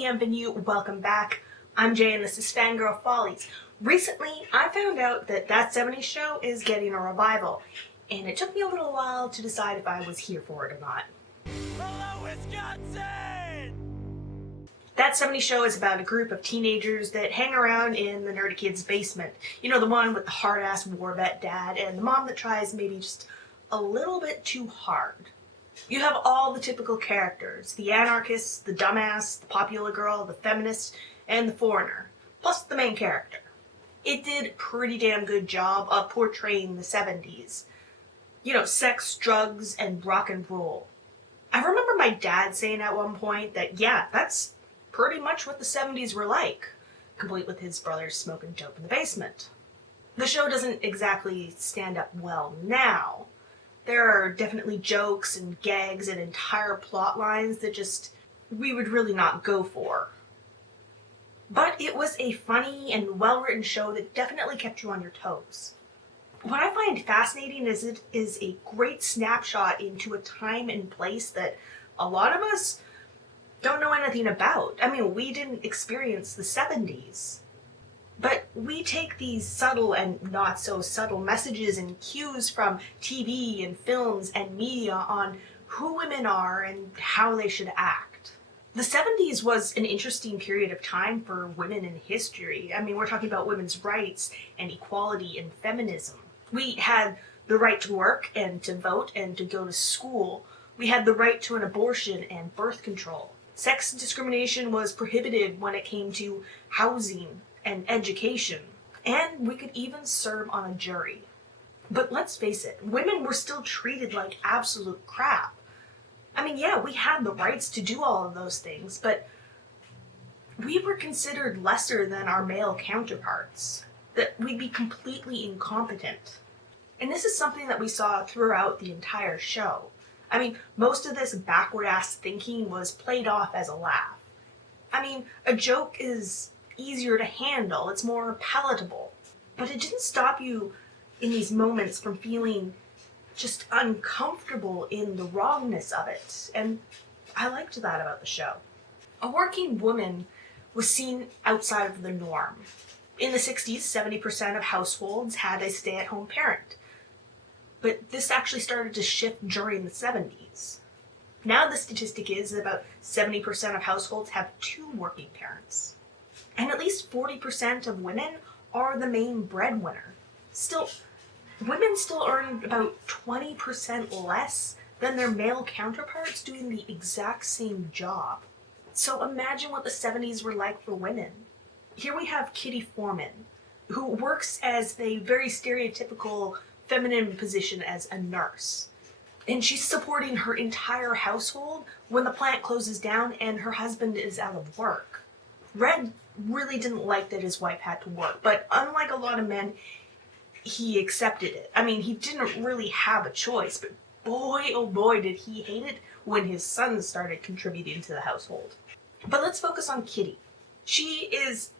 bienvenue, welcome back. I'm Jay and this is Fangirl Follies. Recently, I found out that That 70s Show is getting a revival, and it took me a little while to decide if I was here for it or not. Hello, Wisconsin! That 70s Show is about a group of teenagers that hang around in the nerdy kid's basement. You know, the one with the hard-ass war vet dad and the mom that tries maybe just a little bit too hard. You have all the typical characters, the anarchist, the dumbass, the popular girl, the feminist, and the foreigner, plus the main character. It did a pretty damn good job of portraying the 70s. You know, sex, drugs, and rock and roll. I remember my dad saying at one point that, yeah, that's pretty much what the 70s were like, complete with his brothers smoking dope in the basement. The show doesn't exactly stand up well now. There are definitely jokes and gags and entire plot lines that we would really not go for. But it was a funny and well-written show that definitely kept you on your toes. What I find fascinating is it is a great snapshot into a time and place that a lot of us don't know anything about. I mean, we didn't experience the 70s. But we take these subtle and not so subtle messages and cues from TV and films and media on who women are and how they should act. The 70s was an interesting period of time for women in history. I mean, we're talking about women's rights and equality and feminism. We had the right to work and to vote and to go to school. We had the right to an abortion and birth control. Sex discrimination was prohibited when it came to housing and education, and we could even serve on a jury. But let's face it, women were still treated like absolute crap. I mean, yeah, we had the rights to do all of those things, but we were considered lesser than our male counterparts, that we'd be completely incompetent. And this is something that we saw throughout the entire show. I mean, most of this backward-ass thinking was played off as a laugh. I mean, a joke is easier to handle, it's more palatable. But it didn't stop you in these moments from feeling just uncomfortable in the wrongness of it. And I liked that about the show. A working woman was seen outside of the norm. In the 60s, 70% of households had a stay-at-home parent. But this actually started to shift during the 70s. Now the statistic is that about 70% of households have two working parents. And at least 40% of women are the main breadwinner. Still, women still earn about 20% less than their male counterparts doing the exact same job. So imagine what the 70s were like for women. Here we have Kitty Foreman, who works as a very stereotypical feminine position as a nurse. And she's supporting her entire household when the plant closes down and her husband is out of work. Red really didn't like that his wife had to work, but unlike a lot of men, he accepted it. I mean, he didn't really have a choice, but boy, oh boy, did he hate it when his son started contributing to the household. But let's focus on Kitty. She is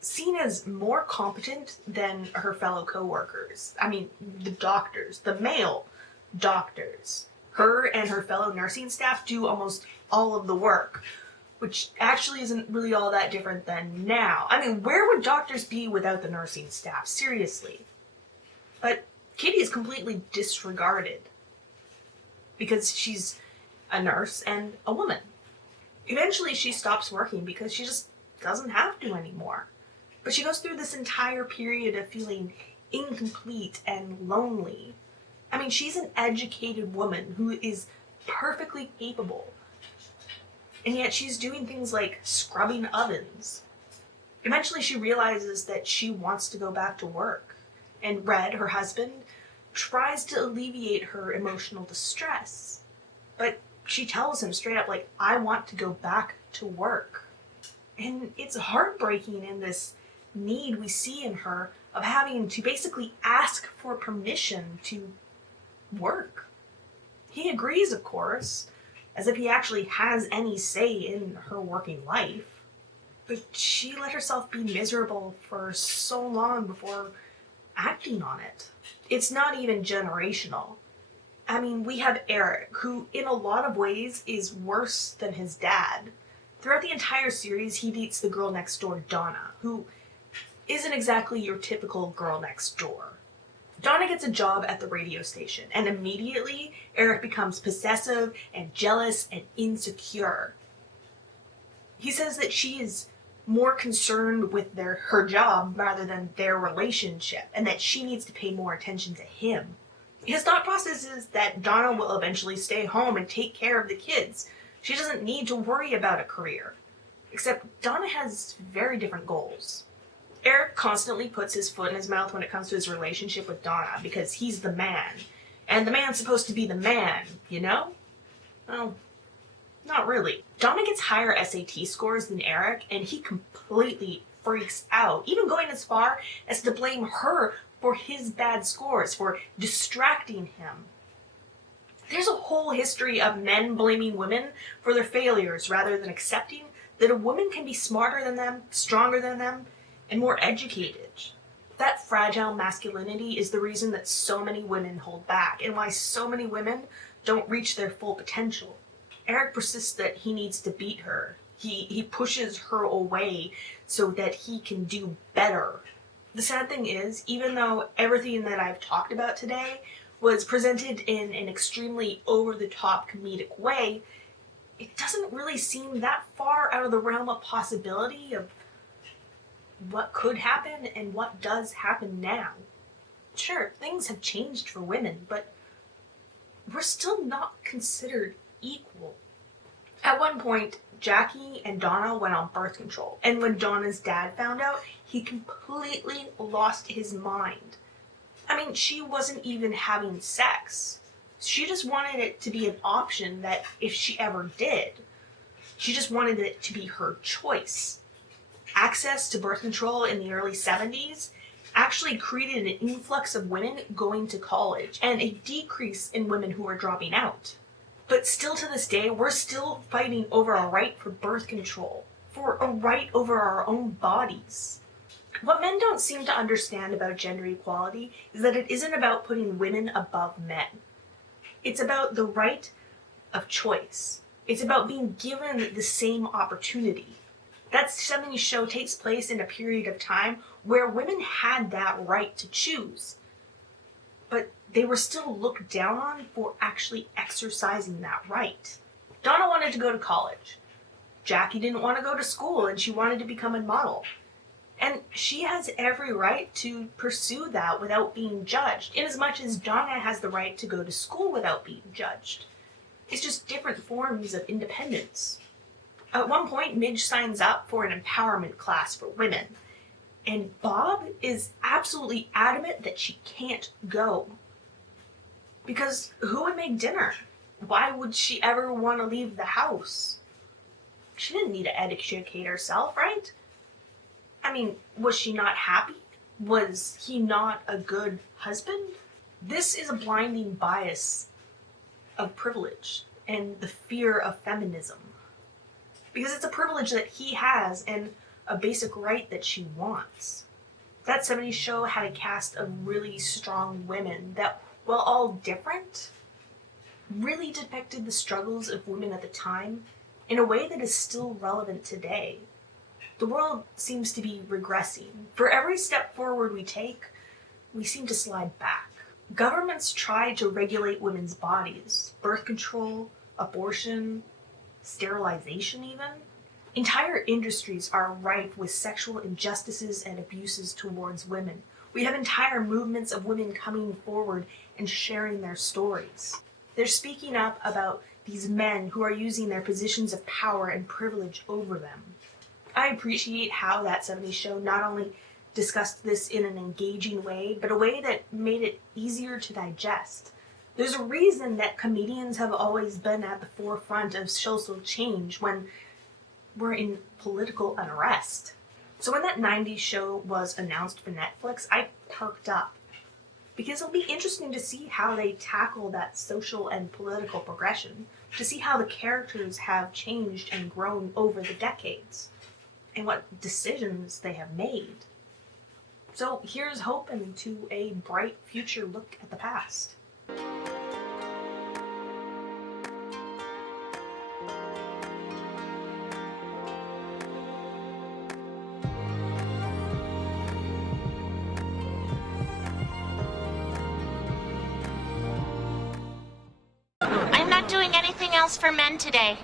seen as more competent than her fellow co-workers. I mean, the doctors, the male doctors. Her and her fellow nursing staff do almost all of the work, which actually isn't really all that different than now. I mean, where would doctors be without the nursing staff? Seriously. But Kitty is completely disregarded because she's a nurse and a woman. Eventually she stops working because she just doesn't have to anymore. But she goes through this entire period of feeling incomplete and lonely. I mean, she's an educated woman who is perfectly capable. And yet she's doing things like scrubbing ovens. Eventually she realizes that she wants to go back to work. And Red, her husband, tries to alleviate her emotional distress. But she tells him straight up, like, I want to go back to work. And it's heartbreaking in this need we see in her of having to basically ask for permission to work. He agrees, of course, as if he actually has any say in her working life. But she let herself be miserable for so long before acting on it. It's not even generational. I mean, we have Eric, who in a lot of ways is worse than his dad. Throughout the the entire series, he dates the girl next door, Donna, who isn't exactly your typical girl next door. Donna gets a job at the radio station, and immediately Eric becomes possessive and jealous and insecure. He says that she is more concerned with her job rather than their relationship, and that she needs to pay more attention to him. His thought process is that Donna will eventually stay home and take care of the kids. She doesn't need to worry about a career. Except Donna has very different goals. Eric constantly puts his foot in his mouth when it comes to his relationship with Donna because he's the man. And the man's supposed to be the man, you know? Well, not really. Donna gets higher SAT scores than Eric, and he completely freaks out, even going as far as to blame her for his bad scores, for distracting him. There's a whole history of men blaming women for their failures rather than accepting that a woman can be smarter than them, stronger than them, and more educated. That fragile masculinity is the reason that so many women hold back and why so many women don't reach their full potential. Eric persists that he needs to beat her. He pushes her away so that he can do better. The sad thing is, even though everything that I've talked about today was presented in an extremely over-the-top comedic way, it doesn't really seem that far out of the realm of possibility of what could happen and what does happen now. Sure, things have changed for women, but we're still not considered equal. At one point, Jackie and Donna went on birth control, and when Donna's dad found out, he completely lost his mind. I mean, she wasn't even having sex. She just wanted it to be an option that if she ever did, she just wanted it to be her choice. Access to birth control in the early 70s actually created an influx of women going to college and a decrease in women who were dropping out. But still to this day, we're still fighting over a right for birth control, for a right over our own bodies. What men don't seem to understand about gender equality is that it isn't about putting women above men. It's about the right of choice. It's about being given the same opportunity. That 70s show takes place in a period of time where women had that right to choose. But they were still looked down on for actually exercising that right. Donna wanted to go to college. Jackie didn't want to go to school and she wanted to become a model. And she has every right to pursue that without being judged, inasmuch as Donna has the right to go to school without being judged. It's just different forms of independence. At one point, Midge signs up for an empowerment class for women, and Bob is absolutely adamant that she can't go. Because who would make dinner? Why would she ever want to leave the house? She didn't need to educate herself, right? I mean, was she not happy? Was he not a good husband? This is a blinding bias of privilege and the fear of feminism. Because it's a privilege that he has and a basic right that she wants. That 70s show had a cast of really strong women that, while all different, really depicted the struggles of women at the time in a way that is still relevant today. The world seems to be regressing. For every step forward we take, we seem to slide back. Governments try to regulate women's bodies, birth control, abortion, sterilization even. Entire industries are rife with sexual injustices and abuses towards women. We have entire movements of women coming forward and sharing their stories. They're speaking up about these men who are using their positions of power and privilege over them. I appreciate how that 70s show not only discussed this in an engaging way, but a way that made it easier to digest. There's a reason that comedians have always been at the forefront of social change when we're in political unrest. So when that 90s show was announced for Netflix, I perked up. Because it'll be interesting to see how they tackle that social and political progression, to see how the characters have changed and grown over the decades, and what decisions they have made. So here's hoping to a bright future look at the past. else for men today.